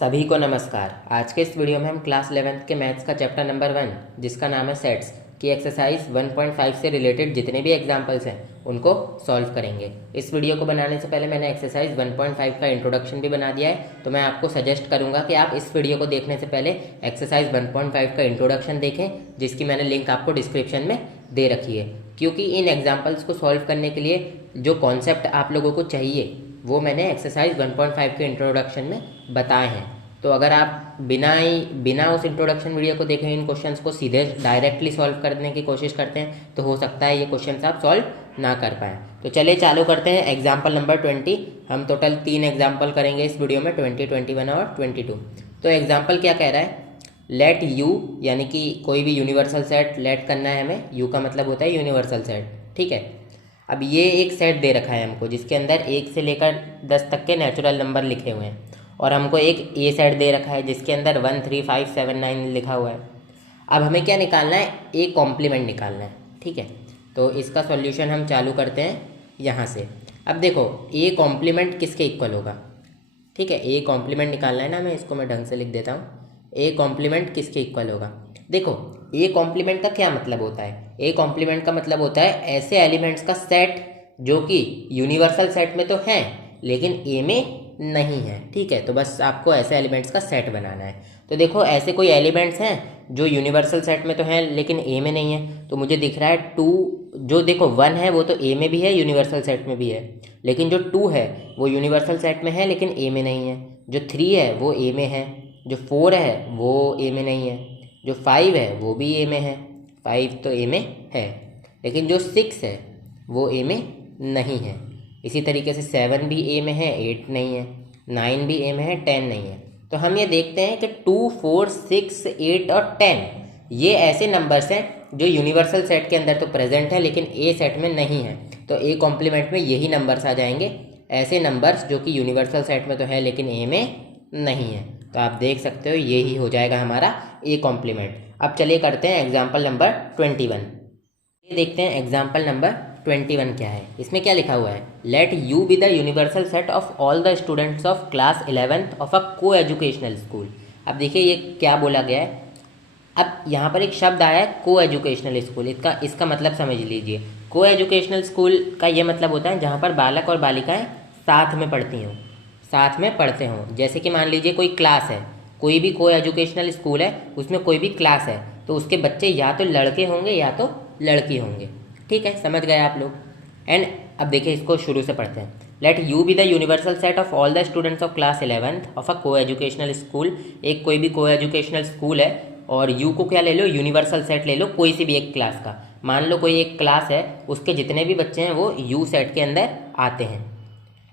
सभी को नमस्कार। आज के इस वीडियो में हम क्लास 11th के मैथ्स का चैप्टर नंबर 1 जिसका नाम है सेट्स की एक्सरसाइज 1.5 से रिलेटेड जितने भी एग्जांपल्स हैं उनको सॉल्व करेंगे। इस वीडियो को बनाने से पहले मैंने एक्सरसाइज 1.5 का इंट्रोडक्शन भी बना दिया है, तो मैं आपको सजेस्ट करूंगा कि आप इस वीडियो को देखने से पहले एक्सरसाइज 1.5 का इंट्रोडक्शन देखें, जिसकी मैंने लिंक आपको डिस्क्रिप्शन में दे रखी है। क्योंकि इन एग्जाम्पल्स को सॉल्व करने के लिए जो कॉन्सेप्ट आप लोगों को चाहिए वो मैंने एक्सरसाइज 1.5 के इंट्रोडक्शन में बताए हैं। तो अगर आप बिना उस इंट्रोडक्शन वीडियो को देखे इन क्वेश्चंस को सीधे डायरेक्टली सॉल्व करने की कोशिश करते हैं तो हो सकता है ये क्वेश्चंस आप सॉल्व ना कर पाएँ। तो चलिए चालू करते हैं। Example number 20। हम टोटल 3 एग्जाम्पल करेंगे इस वीडियो में, 20, 21 और 22। तो एग्जाम्पल क्या कह रहा है, लेट यू, यानी कि कोई भी यूनिवर्सल सेट लेट करना है हमें। यू का मतलब होता है यूनिवर्सल सेट, ठीक है। अब ये एक सेट दे रखा है हमको जिसके अंदर 1 से लेकर 10 तक के नेचुरल नंबर लिखे हुए हैं, और हमको एक ए सेट दे रखा है जिसके अंदर 1, 3, 5, 7, 9 लिखा हुआ है। अब हमें क्या निकालना है, ए कॉम्प्लीमेंट निकालना है, ठीक है। तो इसका सॉल्यूशन हम चालू करते हैं यहाँ से। अब देखो ए कॉम्प्लीमेंट किसके इक्वल होगा, ठीक है। ए कॉम्प्लीमेंट निकालना है ना, मैं इसको डंग से लिख देता हूँ। ए कॉम्प्लीमेंट किसके इक्वल होगा, देखो ए कॉम्प्लीमेंट का क्या मतलब होता है। ए कॉम्प्लीमेंट का मतलब होता है ऐसे एलिमेंट्स का सेट जो कि यूनिवर्सल सेट में तो हैं लेकिन ए में नहीं है, ठीक है। तो बस आपको ऐसे एलिमेंट्स का सेट बनाना है। तो देखो ऐसे कोई एलिमेंट्स हैं जो यूनिवर्सल सेट में तो हैं लेकिन ए में नहीं है। तो मुझे दिख रहा है 2, जो देखो 1 है वो तो ए में भी है यूनिवर्सल सेट में भी है, लेकिन जो 2 है वो यूनिवर्सल सेट में है लेकिन ए में नहीं है। जो 3 है वो ए में है, जो 4 है वो ए में नहीं है, जो 5 है वो भी ए में है, 5 तो ए में है, लेकिन जो 6 है वो ए में नहीं है। इसी तरीके से 7 भी ए में है, 8 नहीं है, 9 भी ए में है, 10 नहीं है। तो हम ये देखते हैं कि 2, 4, 6, 8 और 10 ये ऐसे नंबर्स हैं जो यूनिवर्सल सेट के अंदर तो प्रेजेंट है लेकिन ए सेट में नहीं है। तो ए कॉम्प्लीमेंट में यही नंबर्स आ जाएंगे, ऐसे नंबर्स जो कि यूनिवर्सल सेट में तो है लेकिन ए में नहीं है। तो आप देख सकते हो यही हो जाएगा हमारा ए कॉम्प्लीमेंट। अब चलिए करते हैं एग्जाम्पल नंबर 21। ये देखते हैं एग्जाम्पल नंबर 21 क्या है। इसमें क्या लिखा हुआ है, let you be the universal set of all the students of class 11th of a को एजुकेशनल स्कूल। अब देखिए ये क्या बोला गया है। अब यहाँ पर एक शब्द आया है को एजुकेशनल स्कूल, इसका मतलब समझ लीजिए। को एजुकेशनल स्कूल का ये मतलब होता है जहाँ पर बालक और बालिकाएँ साथ में पढ़ती हों, साथ में पढ़ते हों। जैसे कि मान लीजिए कोई क्लास है, कोई भी को एजुकेशनल स्कूल है, उसमें कोई भी क्लास है तो उसके बच्चे या तो लड़के होंगे या तो लड़की होंगे, ठीक है। समझ गए आप लोग। एंड अब देखिए इसको शुरू से पढ़ते हैं। Let you be the universal set of all the students of class 11th of a को एजुकेशनल स्कूल। एक कोई भी को एजुकेशनल स्कूल है और यू को क्या ले लो, यूनिवर्सल सेट ले लो कोई सी भी एक क्लास का। मान लो कोई एक क्लास है, उसके जितने भी बच्चे हैं वो यू सेट के अंदर आते हैं।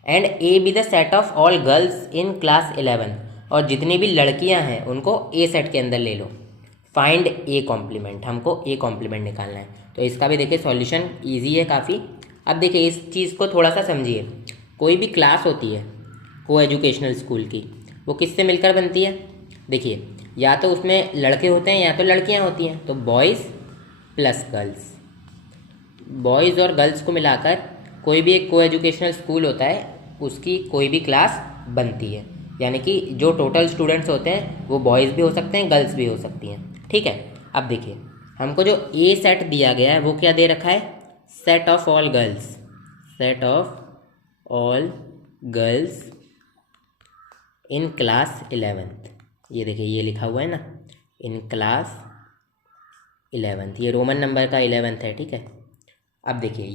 And A be the set of all girls in class 11, और जितनी भी लड़कियां हैं उनको ए सेट के अंदर ले लो। फाइंड ए कॉम्प्लीमेंट, हमको ए कॉम्प्लीमेंट निकालना है। तो इसका भी देखिए सॉल्यूशन इजी है काफ़ी। अब देखिए इस चीज़ को थोड़ा सा समझिए। कोई भी क्लास होती है को एजुकेशनल स्कूल की, वो किससे मिलकर बनती है, देखिए या तो उसमें लड़के होते हैं या तो लड़कियां होती हैं। तो बॉयज़ प्लस गर्ल्स, बॉयज़ और गर्ल्स को मिलाकर कोई भी एक को एजुकेशनल स्कूल होता है, उसकी कोई भी क्लास बनती है। यानी कि जो टोटल स्टूडेंट्स होते हैं वो बॉयज़ भी हो सकते हैं, गर्ल्स भी हो सकती हैं, ठीक है। अब देखिए हमको जो ए सेट दिया गया है वो क्या दे रखा है, set of all girls, set of all girls in class 11th। ये देखिए ये लिखा हुआ है ना, इन क्लास 11th, ये रोमन नंबर का 11th है, ठीक है। अब देखिए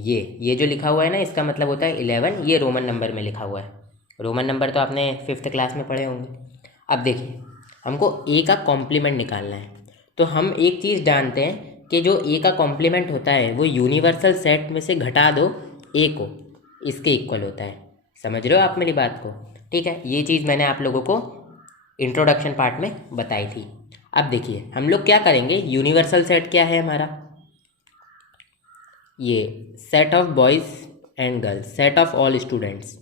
ये जो लिखा हुआ है ना, इसका मतलब होता है 11, ये रोमन नंबर में लिखा हुआ है। रोमन नंबर तो आपने 5th क्लास में पढ़े होंगे। अब देखिए हमको ए का कॉम्प्लीमेंट निकालना है। तो हम एक चीज़ जानते हैं कि जो ए का कॉम्प्लीमेंट होता है वो यूनिवर्सल सेट में से घटा दो ए को, इसके इक्वल होता है। समझ रहे हो आप मेरी बात को, ठीक है। ये चीज़ मैंने आप लोगों को इंट्रोडक्शन पार्ट में बताई थी। अब देखिए हम लोग क्या करेंगे, यूनिवर्सल सेट क्या है हमारा, ये set of boys and girls, set of all students,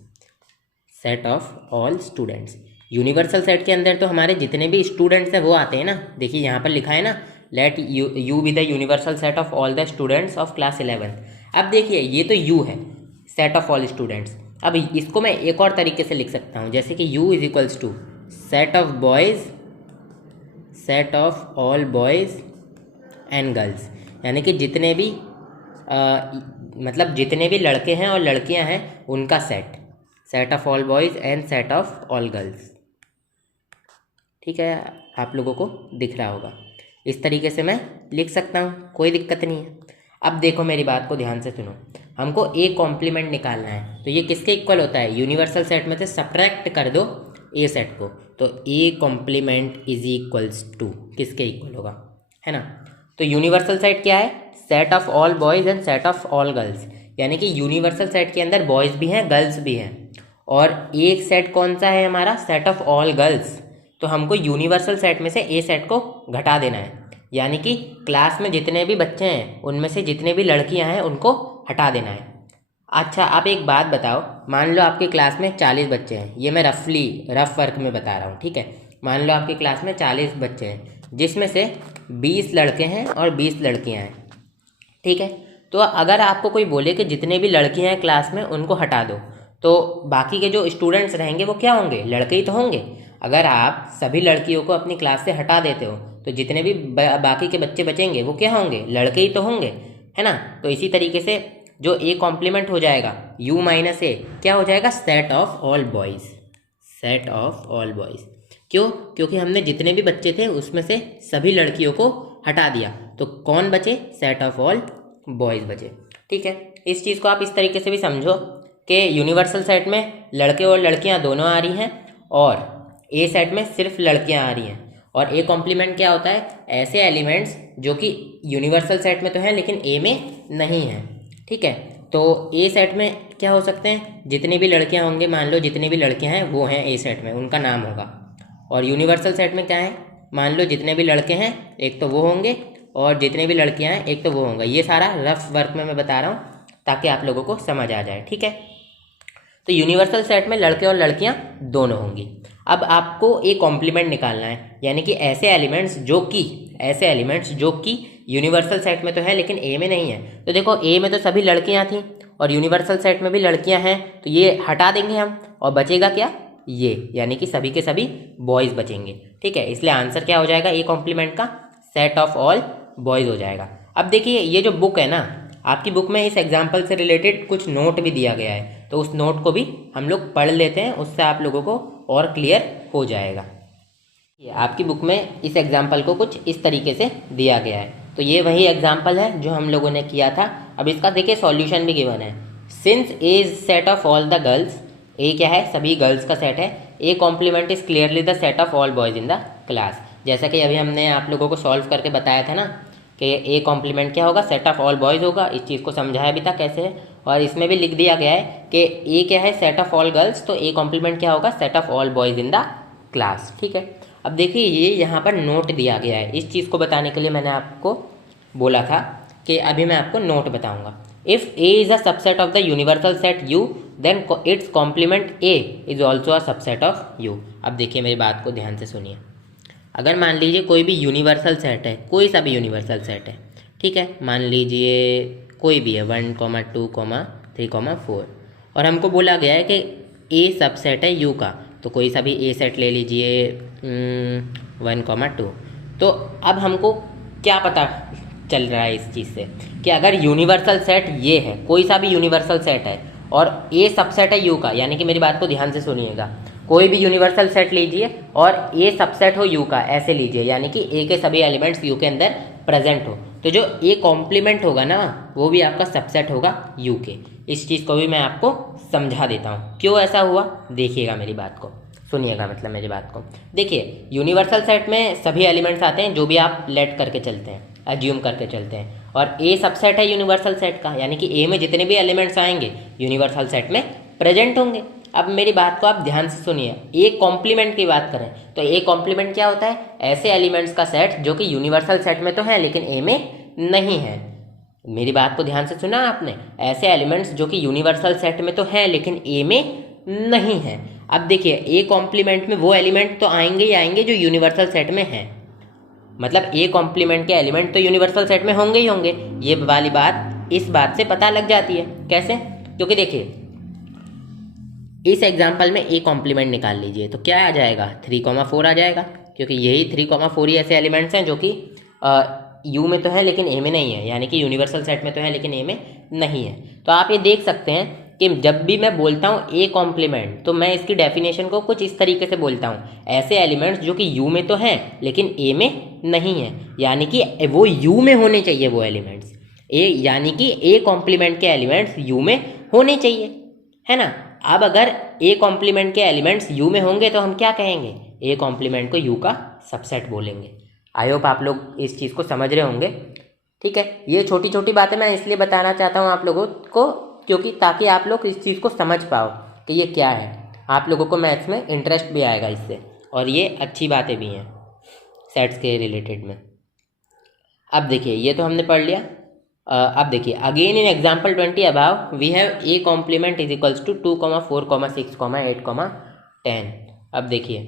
set of all students. Universal set के अंदर तो हमारे जितने भी स्टूडेंट्स हैं वो आते हैं ना। देखिए यहाँ पर लिखा है ना, let you be the universal set of all the students of class 11। अब देखिए ये तो यू है, सेट ऑफ ऑल स्टूडेंट्स। अब इसको मैं एक और तरीके से लिख सकता हूँ, जैसे कि U is equals to set of boys, set of all boys and girls, यानी कि जितने भी मतलब जितने भी लड़के हैं और लड़कियां हैं उनका set, set of all boys and set of all girls. ठीक है, आप लोगों को दिख रहा होगा। इस तरीके से मैं लिख सकता हूँ, कोई दिक्कत नहीं है। अब देखो मेरी बात को ध्यान से सुनो, हमको ए कॉम्प्लीमेंट निकालना है, तो ये किसके इक्वल होता है? यूनिवर्सल सेट में से सब्ट्रैक्ट कर दो ए सेट को, तो A complement is equals to किसके इक्वल होगा, है ना? तो यूनिवर्सल सेट क्या है? Set of all boys and set of all girls, यानी कि यूनिवर्सल सेट के अंदर बॉयज़ भी हैं गर्ल्स भी हैं, और एक सेट कौन सा है हमारा? Set of all girls. तो हमको यूनिवर्सल सेट में से ए सेट को घटा देना है, यानी कि क्लास में जितने भी बच्चे हैं उनमें से जितने भी लड़कियां हैं उनको हटा देना है। अच्छा, आप एक बात बताओ, मान लो आपकी क्लास में 40 बच्चे हैं, ये मैं रफ वर्क में बता रहा हूँ, ठीक है? मान लो आपकी क्लास में 40 बच्चे हैं, जिसमें से 20 लड़के हैं और 20 लड़कियाँ हैं, ठीक है? तो अगर आपको कोई बोले कि जितने भी लड़कियाँ हैं क्लास में उनको हटा दो, तो बाकी के जो स्टूडेंट्स रहेंगे वो क्या होंगे? लड़के ही तो होंगे। अगर आप सभी लड़कियों को अपनी क्लास से हटा देते हो तो जितने भी बाकी के बच्चे बचेंगे वो क्या होंगे? लड़के ही तो होंगे, है ना? तो इसी तरीके से जो ए कॉम्प्लीमेंट हो जाएगा यू माइनस ए क्या हो जाएगा? Set of all boys, set of all boys. क्यों? क्योंकि हमने जितने भी बच्चे थे उसमें से सभी लड़कियों को हटा दिया, तो कौन बचे? सेट ऑफ ऑल बॉयज़ बचे। ठीक है, इस चीज़ को आप इस तरीके से भी समझो कि यूनिवर्सल सेट में लड़के और लड़कियां दोनों आ रही हैं और ए सेट में सिर्फ लड़कियां आ रही हैं। और ए कॉम्प्लीमेंट क्या होता है? ऐसे एलिमेंट्स जो कि यूनिवर्सल सेट में तो हैं लेकिन ए में नहीं हैं। ठीक है, तो ए सेट में क्या हो सकते हैं? जितनी भी लड़कियां होंगे, मान लो जितनी भी लड़कियां हैं वो हैं ए सेट में, उनका नाम होगा। और यूनिवर्सल सेट में क्या है? मान लो जितने भी लड़के हैं एक तो वो होंगे और जितने भी लड़कियां हैं एक तो वो होंगे। ये सारा रफ वर्क में मैं बता रहा हूँ ताकि आप लोगों को समझ आ जाए। ठीक है, तो यूनिवर्सल सेट में लड़के और लड़कियां दोनों होंगी। अब आपको एक कॉम्प्लीमेंट निकालना है, यानी कि ऐसे एलिमेंट्स जो कि यूनिवर्सल सेट में तो है लेकिन ए में नहीं है। तो देखो, ए में तो सभी लड़कियां थी और यूनिवर्सल सेट में भी लड़कियां हैं, तो ये हटा देंगे हम और बचेगा क्या? ये, यानी कि सभी के सभी बॉयज़ बचेंगे। ठीक है, इसलिए आंसर क्या हो जाएगा? ए कॉम्प्लीमेंट का सेट ऑफ ऑल बॉयज़ हो जाएगा। अब देखिए, ये जो बुक है ना, आपकी बुक में इस एग्जाम्पल से रिलेटेड कुछ नोट भी दिया गया है, तो उस नोट को भी हम लोग पढ़ लेते हैं, उससे आप लोगों को और क्लियर हो जाएगा। आपकी बुक में इस एग्जाम्पल को कुछ इस तरीके से दिया गया है, तो ये वही एग्जाम्पल है जो हम लोगों ने किया था। अब इसका देखिए सॉल्यूशन भी गिवन है। Since A is set of all the girls, A क्या है? सभी गर्ल्स का सेट है। A complement is clearly the set of all boys in the class. जैसा कि अभी हमने आप लोगों को सॉल्व करके बताया था ना कि ए कॉम्प्लीमेंट क्या होगा? सेट ऑफ ऑल बॉयज़ होगा। इस चीज़ को समझाया भी था कैसे है, और इसमें भी लिख दिया गया है कि ए क्या है? सेट ऑफ ऑल गर्ल्स, तो ए कॉम्प्लीमेंट क्या होगा? Set of all boys in the class. ठीक है, अब देखिए ये यहाँ पर नोट दिया गया है। इस चीज़ को बताने के लिए मैंने आपको बोला था कि अभी मैं आपको नोट बताऊँगा। If A is a subset of the universal set U, then its complement A is also a subset of U. अब देखिए मेरी बात को ध्यान से सुनिए। अगर मान लीजिए कोई भी यूनिवर्सल सेट है, कोई सा भी यूनिवर्सल सेट है, ठीक है, मान लीजिए कोई भी है 1, 2, 3, 4, और हमको बोला गया है कि ए सबसेट है यू का, तो कोई सा भी ए सेट ले लीजिए 1, 2। तो अब हमको क्या पता चल रहा है इस चीज़ से कि अगर यूनिवर्सल सेट ये है, कोई सा भी यूनिवर्सल सेट है और ए सबसेट है यू का, यानी कि मेरी बात को ध्यान से सुनिएगा, कोई भी यूनिवर्सल सेट लीजिए और ए सबसेट हो यू का, ऐसे लीजिए, यानी कि ए के सभी एलिमेंट्स यू के अंदर प्रेजेंट हो, तो जो ए कॉम्प्लीमेंट होगा ना वो भी आपका सबसेट होगा यू के। इस चीज़ को भी मैं आपको समझा देता हूँ क्यों ऐसा हुआ। देखिएगा मेरी बात को, सुनिएगा मतलब मेरी बात को। देखिए, यूनिवर्सल सेट में सभी एलिमेंट्स आते हैं जो भी आप लेट करके चलते हैं, एज्यूम करके चलते हैं, और ए सबसेट है यूनिवर्सल सेट का, यानी कि ए में जितने भी एलिमेंट्स आएंगे यूनिवर्सल सेट में प्रेजेंट होंगे। अब मेरी बात को आप ध्यान से सुनिए। ए कॉम्प्लीमेंट की बात करें तो ए कॉम्प्लीमेंट क्या होता है? ऐसे एलिमेंट्स का सेट जो कि यूनिवर्सल सेट में तो है लेकिन ए में नहीं है। मेरी बात को ध्यान से सुना आपने? ऐसे एलिमेंट्स जो कि यूनिवर्सल सेट में तो है लेकिन ए में नहीं है। अब देखिए, ए कॉम्प्लीमेंट में वो एलिमेंट तो आएंगे ही आएंगे जो यूनिवर्सल सेट में हैं, मतलब ए कॉम्प्लीमेंट के एलिमेंट तो यूनिवर्सल सेट में होंगे ही होंगे। ये वाली बात इस बात से पता लग जाती है। कैसे? क्योंकि देखिए इस एग्जाम्पल में ए कॉम्प्लीमेंट निकाल लीजिए तो क्या आ जाएगा, 3,4 आ जाएगा, क्योंकि यही 3,4 ही ऐसे एलिमेंट्स हैं जो कि यू में तो है लेकिन ए में नहीं है, यानी कि यूनिवर्सल सेट में तो है लेकिन ए में नहीं है। तो आप ये देख सकते हैं कि जब भी मैं बोलता हूँ ए कॉम्प्लीमेंट तो मैं इसकी डेफिनेशन को कुछ इस तरीके से बोलता हूँ, ऐसे एलिमेंट्स जो कि यू में तो हैं लेकिन ए में नहीं है, यानी कि वो यू में होने चाहिए वो एलिमेंट्स, ए यानी कि ए कॉम्प्लीमेंट के एलिमेंट्स यू में होने चाहिए, है ना। अब अगर ए कॉम्प्लीमेंट के एलिमेंट्स यू में होंगे तो हम क्या कहेंगे, ए कॉम्प्लीमेंट को यू का सबसेट बोलेंगे। आई होप आप लोग इस चीज़ को समझ रहे होंगे, ठीक है। ये छोटी छोटी बातें मैं इसलिए बताना चाहता हूँ आप लोगों को, क्योंकि ताकि आप लोग इस चीज़ को समझ पाओ कि ये क्या है, आप लोगों को मैथ्स में इंटरेस्ट भी आएगा इससे, और ये अच्छी बातें भी हैं सेट्स के रिलेटेड में। अब देखिए ये तो हमने पढ़ लिया। अब देखिए again in example 20 above we have A complement is equals to 2, 4, 6, 8, 10। अब देखिए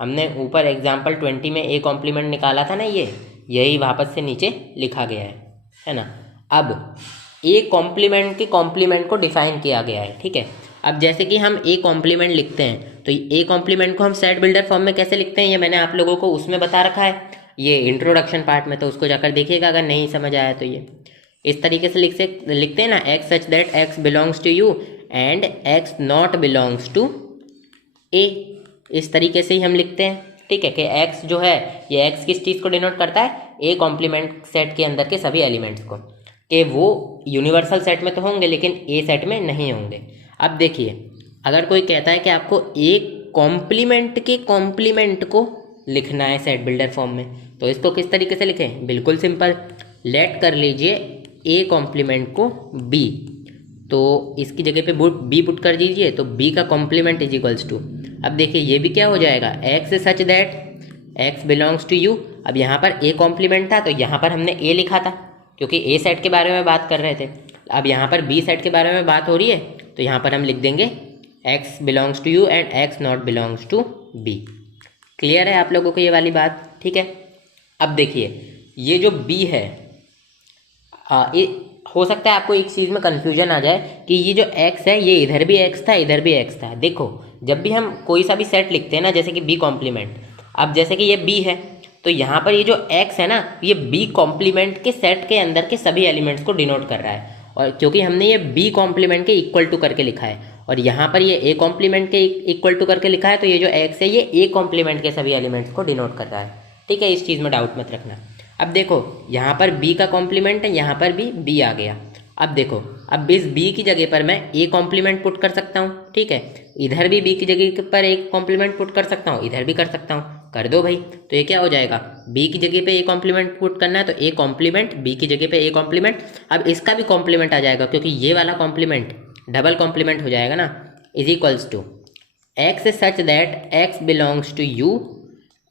हमने ऊपर एग्जाम्पल 20 में ए कॉम्प्लीमेंट निकाला था ना, यही वापस से नीचे लिखा गया है ना। अब ए कॉम्प्लीमेंट के कॉम्प्लीमेंट को डिफाइन किया गया है, ठीक है। अब जैसे कि हम ए कॉम्प्लीमेंट लिखते हैं तो ए कॉम्प्लीमेंट को हम सेट बिल्डर फॉर्म में कैसे लिखते हैं ये मैंने आप लोगों को उसमें बता रखा है, ये इंट्रोडक्शन पार्ट में, तो उसको जाकर देखिएगा अगर नहीं समझ आया तो। ये इस तरीके से लिखते हैं ना, X such that X belongs to U and X not belongs to A, इस तरीके से ही हम लिखते हैं, ठीक है। कि एक्स जो है ये एक्स किस चीज़ को डिनोट करता है, ए कॉम्प्लीमेंट सेट के अंदर के सभी एलिमेंट्स को, कि वो यूनिवर्सल सेट में तो होंगे लेकिन ए सेट में नहीं होंगे। अब देखिए अगर कोई कहता है कि आपको ए कॉम्प्लीमेंट के कॉम्प्लीमेंट को लिखना है सेट बिल्डर फॉर्म में, तो इसको किस तरीके से लिखें, बिल्कुल सिंपल, लेट कर लीजिए ए कॉम्प्लीमेंट को बी, तो इसकी जगह पे बी पुट कर दीजिए, तो बी का कॉम्प्लीमेंट इज इक्वल्स टू, अब देखिए ये भी क्या हो जाएगा, X such that X belongs to U. अब यहाँ पर ए कॉम्प्लीमेंट था तो यहाँ पर हमने ए लिखा था क्योंकि ए सेट के बारे में बात कर रहे थे। अब यहाँ पर बी सेट के बारे में बात हो रही है तो यहाँ पर हम लिख देंगे X belongs to U and X not belongs to B. Clear है आप लोगों को ये वाली बात, ठीक है। अब देखिए ये जो बी है, हो सकता है आपको एक चीज़ में कन्फ्यूजन आ जाए कि ये जो x है ये इधर भी x था इधर भी x था। देखो जब भी हम कोई सा भी सेट लिखते हैं ना, जैसे कि b कॉम्प्लीमेंट, अब जैसे कि ये b है तो यहाँ पर ये जो x है ना ये b कॉम्प्लीमेंट के सेट के अंदर के सभी एलिमेंट्स को डिनोट कर रहा है, और क्योंकि हमने ये b कॉम्प्लीमेंट के इक्वल टू करके लिखा है और यहाँ पर ये a कॉम्प्लीमेंट के इक्वल टू करके लिखा है, तो ये जो x है ये a कॉम्प्लीमेंट के सभी एलिमेंट्स को डिनोट कर रहा है, ठीक है। इस चीज़ में डाउट मत रखना। अब देखो यहाँ पर b का कॉम्प्लीमेंट है, यहाँ पर भी b आ गया। अब देखो अब इस b की जगह पर मैं a कॉम्प्लीमेंट पुट कर सकता हूँ, ठीक है। इधर भी b की जगह पर एक कॉम्प्लीमेंट पुट कर सकता हूँ, इधर भी कर सकता हूँ, कर दो भाई। तो ये क्या हो जाएगा, b की जगह पे a कॉम्प्लीमेंट पुट करना है तो a कॉम्प्लीमेंट, b की जगह पे a कॉम्प्लीमेंट। अब इसका भी कॉम्प्लीमेंट आ जाएगा क्योंकि ये वाला कॉम्प्लीमेंट डबल कॉम्प्लीमेंट हो जाएगा ना, is equals to X such that X belongs to U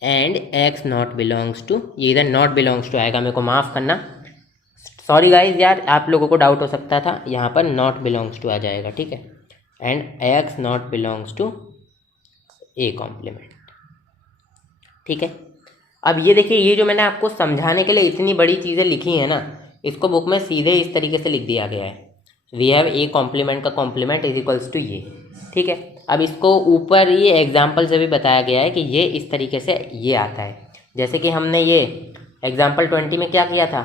and X not belongs to, ये इधर नॉट बिलोंग्स टू आएगा, मेरे को माफ़ करना, सॉरी गाइज यार, आप लोगों को डाउट हो सकता था, यहाँ पर नॉट बिलोंग्स टू आ जाएगा, ठीक है। And X not belongs to A complement, ठीक है। अब ये देखिए ये जो मैंने आपको समझाने के लिए इतनी बड़ी चीज़ें लिखी हैं ना, इसको बुक में सीधे इस तरीके से लिख दिया गया है, वी हैव ए कॉम्प्लीमेंट का कॉम्प्लीमेंट इज इक्वल्स टू ये, ठीक है। अब इसको ऊपर ये एग्जाम्पल से भी बताया गया है कि ये इस तरीके से ये आता है, जैसे कि हमने ये एग्जाम्पल 20 में क्या किया था,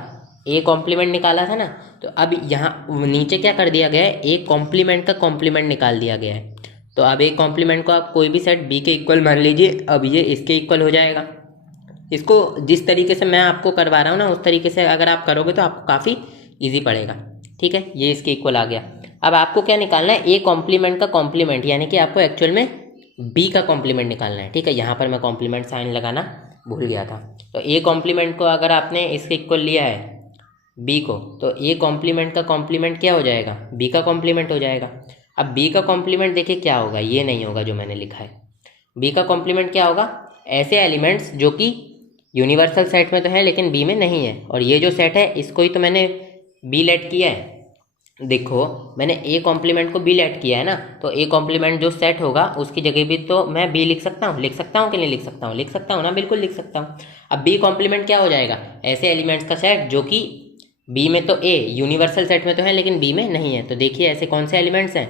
ए कॉम्प्लीमेंट निकाला था ना, तो अब यहाँ नीचे क्या कर दिया गया है, ए कॉम्प्लीमेंट का कॉम्प्लीमेंट निकाल दिया गया है। तो अब ए कॉम्प्लीमेंट को आप कोई भी सेट बी के इक्वल मान लीजिए, अब ये इसके इक्वल हो जाएगा। इसको जिस तरीके से मैं आपको करवा रहा हूँ ना उस तरीके से अगर आप करोगे तो आपको काफ़ी ईजी पड़ेगा, ठीक है। ये इसके इक्वल आ गया। अब आपको क्या निकालना है, ए कॉम्प्लीमेंट का कॉम्प्लीमेंट, यानी कि आपको एक्चुअल में बी का कॉम्प्लीमेंट निकालना है, ठीक है। यहाँ पर मैं कॉम्प्लीमेंट साइन लगाना भूल गया था। तो ए कॉम्प्लीमेंट को अगर आपने इसके इक्वल लिया है बी को, तो ए कॉम्प्लीमेंट का कॉम्प्लीमेंट क्या हो जाएगा, बी का कॉम्प्लीमेंट हो जाएगा। अब बी का कॉम्प्लीमेंट देखिए क्या होगा, ये नहीं होगा जो मैंने लिखा है। बी का कॉम्प्लीमेंट क्या होगा, ऐसे एलिमेंट्स जो कि यूनिवर्सल सेट में तो है लेकिन बी में नहीं है, और ये जो सेट है इसको ही तो मैंने बी लेट किया है। देखो मैंने ए कॉम्प्लीमेंट को बी लेट किया है ना, तो ए कॉम्प्लीमेंट जो सेट होगा उसकी जगह भी तो मैं बी लिख सकता हूँ कि नहीं लिख सकता हूँ, लिख सकता हूँ ना, बिल्कुल लिख सकता हूँ। अब बी कॉम्प्लीमेंट क्या हो जाएगा, ऐसे एलिमेंट्स का सेट जो कि बी में तो ए यूनिवर्सल सेट में तो है लेकिन बी में नहीं है। तो देखिए ऐसे कौन से एलिमेंट्स हैं,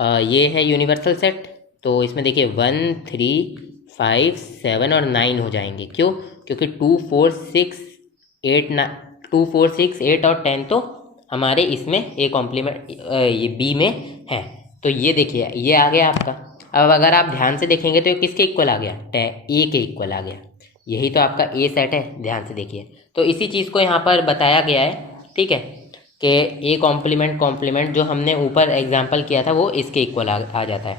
ये है यूनिवर्सल सेट, तो इसमें देखिए 1 3 5 7 और 9 हो जाएंगे। क्यों? क्योंकि 2 4 6 8 2 4 6 8 और 10 तो हमारे इसमें ए कॉम्प्लीमेंट ये बी में है। तो ये देखिए ये आ गया आपका। अब अगर आप ध्यान से देखेंगे तो ये किसके इक्वल आ गया? ए के इक्वल आ गया। यही तो आपका ए सेट है, ध्यान से देखिए। तो इसी चीज़ को यहाँ पर बताया गया है, ठीक है, कि ए कॉम्प्लीमेंट जो हमने ऊपर एग्जाम्पल किया था वो इसके इक्वल आ जाता है।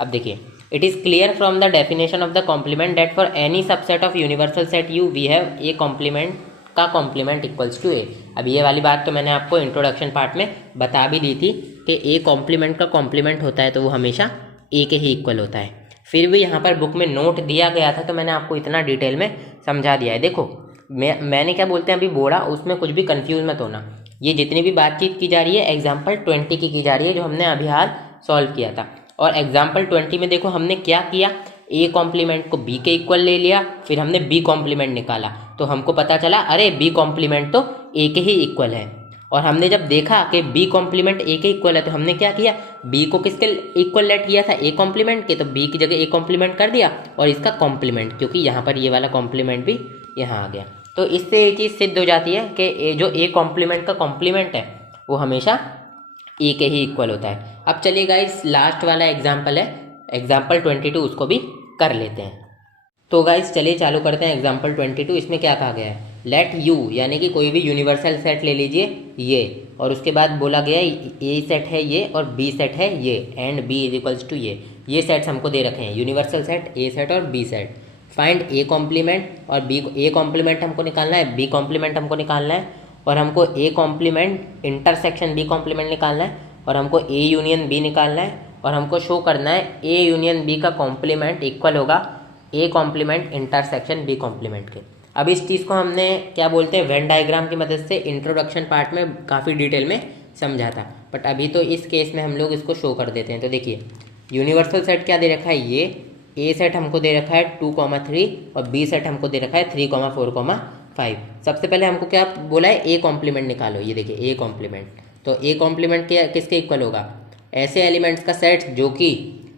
अब देखिए, it is clear from the definition of the complement that for any subset of universal set U we have A complement का कॉम्प्लीमेंट इक्वल्स टू ए। अब ये वाली बात तो मैंने आपको इंट्रोडक्शन पार्ट में बता भी दी थी कि ए कॉम्प्लीमेंट का कॉम्प्लीमेंट होता है तो वो हमेशा ए के ही इक्वल होता है। फिर भी यहाँ पर बुक में नोट दिया गया था तो मैंने आपको इतना डिटेल में समझा दिया है। देखो मैंने क्या बोलते हैं अभी बोला, उसमें कुछ भी कंफ्यूज मत होना। ये जितनी भी बातचीत की जा रही है एग्जाम्पल 20 की जा रही है, जो हमने अभी हाल सॉल्व किया था। और एग्जाम्पल 20 में देखो हमने क्या किया, ए कॉम्प्लीमेंट को बी के इक्वल ले लिया, फिर हमने बी कॉम्प्लीमेंट निकाला तो हमको पता चला अरे बी कॉम्प्लीमेंट तो ए के ही इक्वल है। और हमने जब देखा कि बी कॉम्प्लीमेंट ए के इक्वल है तो हमने क्या किया, बी को किसके इक्वल लेट किया था? ए कॉम्प्लीमेंट के, तो बी की जगह ए कॉम्प्लीमेंट कर दिया और इसका कॉम्प्लीमेंट, क्योंकि यहाँ पर ये वाला कॉम्प्लीमेंट भी यहाँ आ गया। तो इससे ये चीज़ सिद्ध हो जाती है कि जो ए कॉम्प्लीमेंट का कॉम्प्लीमेंट है वो हमेशा ए के ही इक्वल होता है। अब चलिए गाइस लास्ट वाला एग्जाम्पल है एग्जाम्पल 22, उसको भी कर लेते हैं। तो गाइस चलिए चालू करते हैं एग्जाम्पल 22। इसमें क्या कहा गया है, लेट यू यानी कि कोई भी यूनिवर्सल सेट ले लीजिए ये, और उसके बाद बोला गया ए सेट है ये और बी सेट है ये, and B is equals to ये सेट्स हमको दे रखे हैं, यूनिवर्सल सेट, ए सेट और B set. Find A complement और बी, ए कॉम्प्लीमेंट हमको निकालना है, बी कॉम्प्लीमेंट हमको निकालना है, और हमको A complement intersection B complement निकालना है, और हमको ए यूनियन बी निकालना है, और हमको शो करना है ए यूनियन बी का कॉम्प्लीमेंट इक्वल होगा A complement intersection B complement के। अब इस चीज़ को हमने क्या बोलते हैं वेन डायग्राम की मदद से इंट्रोडक्शन पार्ट में काफ़ी डिटेल में समझा था, बट अभी तो इस केस में हम लोग इसको शो कर देते हैं। तो देखिए यूनिवर्सल सेट क्या दे रखा है, ये ए सेट हमको दे रखा है 2,3 और बी सेट हमको दे रखा है 3,4,5। सबसे पहले हमको क्या बोला है, ए कॉम्प्लीमेंट निकालो। ये देखिए ए कॉम्प्लीमेंट, तो ए कॉम्प्लीमेंट किसके इक्वल होगा, ऐसे एलिमेंट्स का सेट जो कि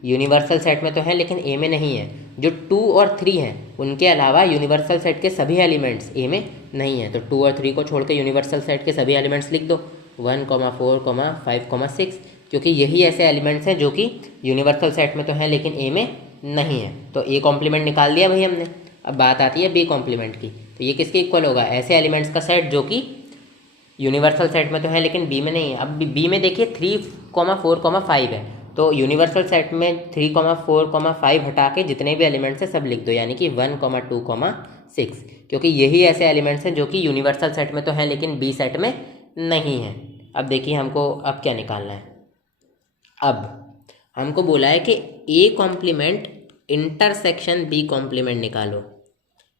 यूनिवर्सल सेट में तो है लेकिन ए में नहीं है, जो 2 और 3 हैं उनके अलावा यूनिवर्सल सेट के सभी एलिमेंट्स ए में नहीं है। तो 2 और 3 को छोड़ के यूनिवर्सल सेट के सभी एलिमेंट्स लिख दो 1, 4, 5, 6, क्योंकि यही ऐसे एलिमेंट्स हैं जो कि यूनिवर्सल सेट में तो हैं लेकिन ए में नहीं है। तो ए कॉम्प्लीमेंट निकाल दिया भाई हमने। अब बात आती है बी कॉम्प्लीमेंट की, तो ये किसके इक्वल होगा, ऐसे एलिमेंट्स का सेट जो कि यूनिवर्सल सेट में तो है लेकिन बी में नहीं है। अब बी में देखिए 3, 4, 5 है, तो यूनिवर्सल सेट में 3, 4, 5 हटा के जितने भी एलिमेंट्स हैं सब लिख दो, यानी कि 1, 2, 6, क्योंकि यही ऐसे एलिमेंट्स हैं जो कि यूनिवर्सल सेट में तो हैं लेकिन बी सेट में नहीं है। अब देखिए हमको अब क्या निकालना है, अब हमको बोला है कि A complement intersection B complement निकालो,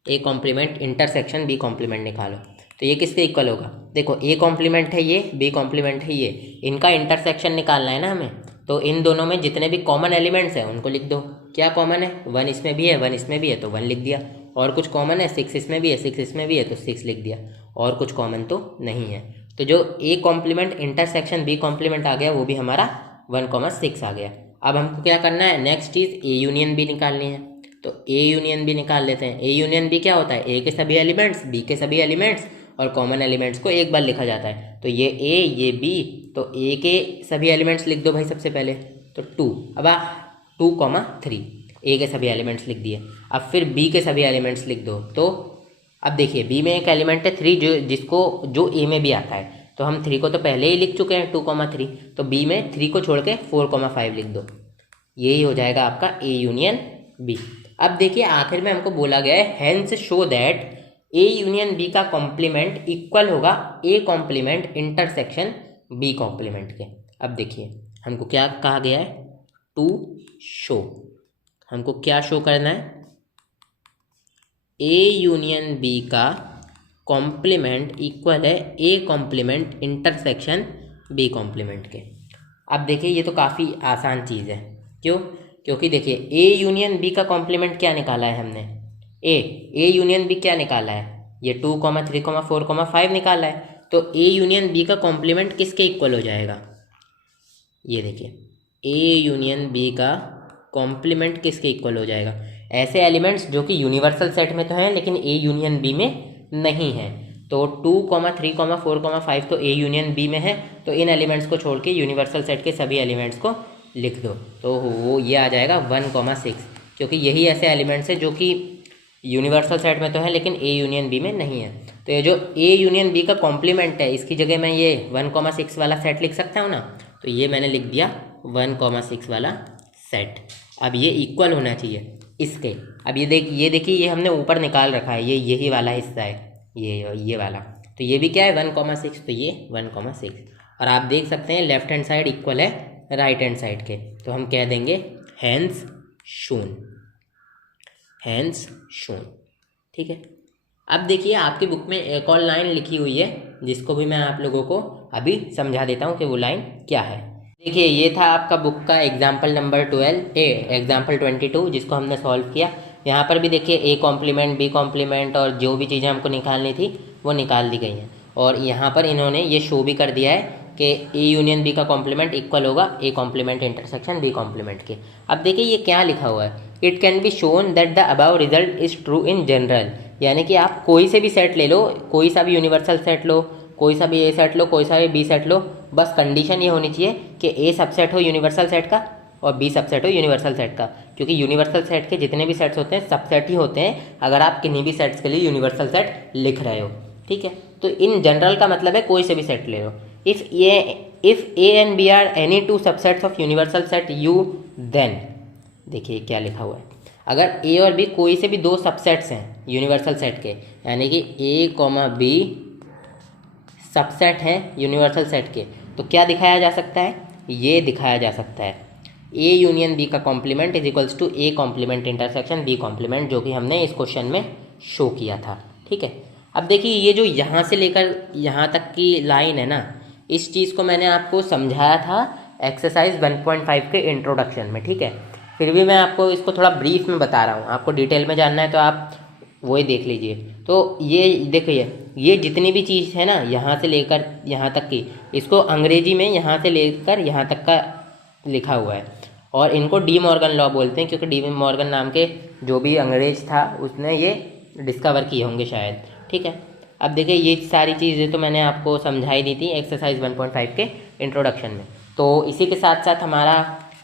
A complement intersection B complement निकालो। तो ये किसके इक्वल होगा, देखो ए कॉम्प्लीमेंट है ये, बी कॉम्प्लीमेंट है ये, इनका इंटरसेक्शन निकालना है ना हमें। तो इन दोनों में जितने भी कॉमन एलिमेंट्स हैं उनको लिख दो। क्या कॉमन है, 1 इसमें भी है 1 इसमें भी है तो 1 लिख दिया, और कुछ कॉमन है 6 इसमें भी है 6 इसमें भी है तो 6 लिख दिया, और कुछ कॉमन तो नहीं है। तो जो A complement intersection B complement आ गया वो भी हमारा 1,6 आ गया। अब हमको क्या करना है, नेक्स्ट चीज़ ए यूनियन बी निकालनी है। तो ए यूनियन बी निकाल लेते हैं। ए यूनियन बी क्या होता है, ए के सभी एलिमेंट्स, बी के सभी एलिमेंट्स और कॉमन एलिमेंट्स को एक बार लिखा जाता है। तो ये ए ये बी, तो ए के सभी एलिमेंट्स लिख दो भाई सबसे पहले, तो 2, अब 2, 3 ए के सभी एलिमेंट्स लिख दिए। अब फिर बी के सभी एलिमेंट्स लिख दो। तो अब देखिए बी में एक एलिमेंट है 3 जो ए में भी आता है, तो हम 3 को तो पहले ही लिख चुके हैं 2, 3, तो बी में 3 को छोड़ के 4, 5 लिख दो। यही हो जाएगा आपका ए यूनियन बी। अब देखिए आखिर में हमको बोला गया है hence show that A union B का कॉम्प्लीमेंट इक्वल होगा A complement intersection B complement के। अब देखिए हमको क्या कहा गया है, टू शो, हमको क्या शो करना है, ए यूनियन बी का कॉम्प्लीमेंट इक्वल है A complement intersection B complement के। अब देखिए ये तो काफ़ी आसान चीज़ है, क्यों, क्योंकि देखिए ए यूनियन बी का कॉम्प्लीमेंट क्या निकाला है हमने, ए यूनियन बी क्या निकाला है, ये 2, 3, 4, 5 निकाला है। तो ए यूनियन बी का कॉम्प्लीमेंट किसके इक्वल हो जाएगा, ये देखिए ए यूनियन बी का कॉम्प्लीमेंट किसके इक्वल हो जाएगा? ऐसे एलिमेंट्स जो कि यूनिवर्सल सेट में तो हैं लेकिन ए यूनियन बी में नहीं है। तो 2, 3, 4, 5 तो ए यूनियन बी में है, तो इन एलिमेंट्स को छोड़ के यूनिवर्सल सेट के सभी एलिमेंट्स को लिख दो, तो वो ये आ जाएगा 1, 6, क्योंकि यही ऐसे एलिमेंट्स हैं जो कि यूनिवर्सल सेट में तो है लेकिन ए यूनियन बी में नहीं है। तो ये जो ए यूनियन बी का कॉम्प्लीमेंट है, इसकी जगह मैं ये 1, 6 वाला सेट लिख सकता हूँ ना, तो ये मैंने लिख दिया 1, 6 वाला सेट। अब ये इक्वल होना चाहिए इसके। अब ये देखिए ये हमने ऊपर निकाल रखा है, ये यही वाला हिस्सा है, ये वाला, तो ये भी क्या है 1, 6, तो ये 1, 6। और आप देख सकते हैं लेफ्ट हैंड साइड इक्वल है राइट हैंड साइड के, तो हम कह देंगे हैंस शोन, हैंस शोन। ठीक है। अब देखिए आपकी बुक में एक और लाइन लिखी हुई है जिसको भी मैं आप लोगों को अभी समझा देता हूँ कि वो लाइन क्या है। देखिए ये था आपका बुक का एग्जाम्पल नंबर 12 एग्जाम्पल 22 जिसको हमने सॉल्व किया। यहाँ पर भी देखिए ए कॉम्प्लीमेंट बी कॉम्प्लीमेंट और जो भी चीज़ें हमको निकालनी थी वो निकाल दी गई हैं। और यहाँ पर इन्होंने ये शो भी कर दिया है कि ए यूनियन बी का कॉम्प्लीमेंट इक्वल होगा A complement intersection B complement के। अब देखिए ये क्या लिखा हुआ है, it can be shown that the above result is true in general. यानी कि आप कोई से भी सेट ले लो, कोई सा भी यूनिवर्सल सेट लो, कोई सा भी ए सेट लो, कोई सा भी बी सेट लो, बस कंडीशन ये होनी चाहिए कि ए सबसेट हो यूनिवर्सल सेट का और बी सबसेट हो यूनिवर्सल सेट का, क्योंकि यूनिवर्सल सेट के जितने भी सेट्स होते हैं सबसेट ही होते हैं अगर आप किन्हीं भी सेट्स के लिए यूनिवर्सल सेट लिख रहे हो। ठीक है। तो इन जनरल का मतलब है कोई से भी सेट ले लो। If A and B are any two subsets of universal set U, then देखिए क्या लिखा हुआ है, अगर ए और बी कोई से भी दो सबसेट्स हैं यूनिवर्सल सेट के, यानी कि ए कॉमा बी सबसेट हैं यूनिवर्सल सेट के, तो क्या दिखाया जा सकता है, ये दिखाया जा सकता है ए यूनियन बी का complement is equals to A complement intersection B complement, जो कि हमने इस क्वेश्चन में शो किया था। ठीक है। अब देखिए ये जो यहाँ से लेकर यहाँ तक की लाइन है ना, इस चीज़ को मैंने आपको समझाया था एक्सरसाइज 1.5 के इंट्रोडक्शन में। ठीक है। फिर भी मैं आपको इसको थोड़ा ब्रीफ में बता रहा हूँ, आपको डिटेल में जानना है तो आप वही देख लीजिए। तो ये देखिए ये जितनी भी चीज़ है ना यहाँ से लेकर यहाँ तक की, इसको अंग्रेजी में यहाँ से लेकर यहाँ तक का लिखा हुआ है और इनको डी मॉर्गन लॉ बोलते हैं, क्योंकि डी मॉर्गन नाम के जो भी अंग्रेज था उसने ये डिस्कवर किए होंगे शायद। ठीक है। अब देखिए ये सारी चीज़ें तो मैंने आपको समझाई दी थी एक्सरसाइज 1.5 के इंट्रोडक्शन में। तो इसी के साथ साथ हमारा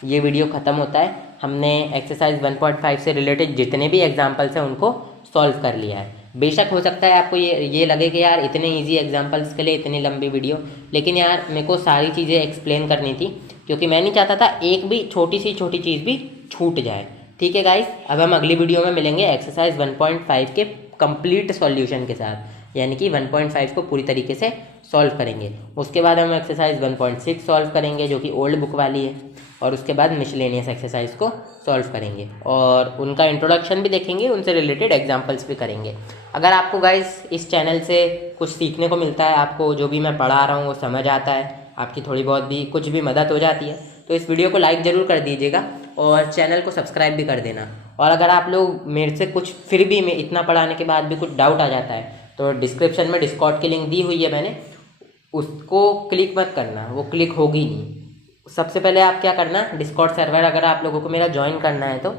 ये वीडियो ख़त्म होता है। हमने एक्सरसाइज 1.5 से रिलेटेड जितने भी एग्जाम्पल्स हैं उनको सॉल्व कर लिया है। बेशक हो सकता है आपको ये लगे कि यार इतने इजी एग्जाम्पल्स के लिए इतनी लंबी वीडियो, लेकिन यार मेरे को सारी चीज़ें एक्सप्लेन करनी थी, क्योंकि मैं नहीं चाहता था एक भी छोटी चीज़ भी छूट जाए। ठीक है गाइस, अब हम अगली वीडियो में मिलेंगे एक्सरसाइज 1.5 के कंप्लीट सॉल्यूशन के साथ, यानी कि 1.5 को पूरी तरीके से सॉल्व करेंगे। उसके बाद हम एक्सरसाइज 1.6 सॉल्व करेंगे जो कि ओल्ड बुक वाली है, और उसके बाद मिसलेनियस एक्सरसाइज को सॉल्व करेंगे और उनका इंट्रोडक्शन भी देखेंगे, उनसे रिलेटेड एग्जांपल्स भी करेंगे। अगर आपको गाइस इस चैनल से कुछ सीखने को मिलता है, आपको जो भी मैं पढ़ा रहा हूँ वो समझ आता है, आपकी थोड़ी बहुत भी कुछ भी मदद हो जाती है, तो इस वीडियो को लाइक ज़रूर कर दीजिएगा और चैनल को सब्सक्राइब भी कर देना। और अगर आप लोग मेरे से कुछ फिर भी मैं इतना पढ़ाने के बाद भी कुछ डाउट आ जाता है, तो डिस्क्रिप्शन में डिस्कॉर्ड की लिंक दी हुई है मैंने, उसको क्लिक मत करना, वो क्लिक होगी नहीं। सबसे पहले आप क्या करना, डिस्कॉर्ड सर्वर अगर आप लोगों को मेरा ज्वाइन करना है तो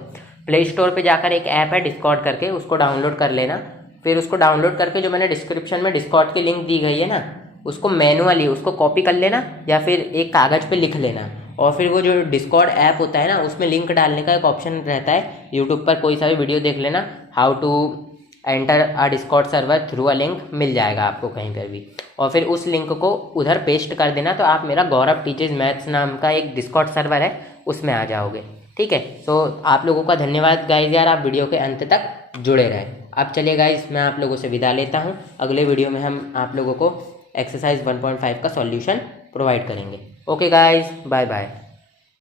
प्ले स्टोर पे जाकर एक ऐप है डिस्कॉर्ड करके, उसको डाउनलोड कर लेना। फिर उसको डाउनलोड करके जो मैंने डिस्क्रिप्शन में डिस्कॉर्ड की लिंक दी गई है ना, उसको मैनुअली उसको कॉपी कर लेना या फिर एक कागज़ पे लिख लेना, और फिर वो जो डिस्कॉर्ड ऐप होता है ना उसमें लिंक डालने का एक ऑप्शन रहता है। यूट्यूब पर कोई सा भी वीडियो देख लेना, how to enter a Discord server through a link, मिल जाएगा आपको कहीं पर भी, और फिर उस लिंक को उधर पेस्ट कर देना, तो आप मेरा गौरव टीचर्स मैथ्स नाम का एक डिस्कॉर्ड सर्वर है उसमें आ जाओगे। ठीक है। तो आप लोगों का धन्यवाद गाइज यार, आप वीडियो के अंत तक जुड़े रहे। अब चलिए गाइज मैं आप लोगों से विदा लेता हूँ, अगले वीडियो में हम आप लोगों को एक्सरसाइज 1.5 का सॉल्यूशन प्रोवाइड करेंगे। Okay guys, bye bye.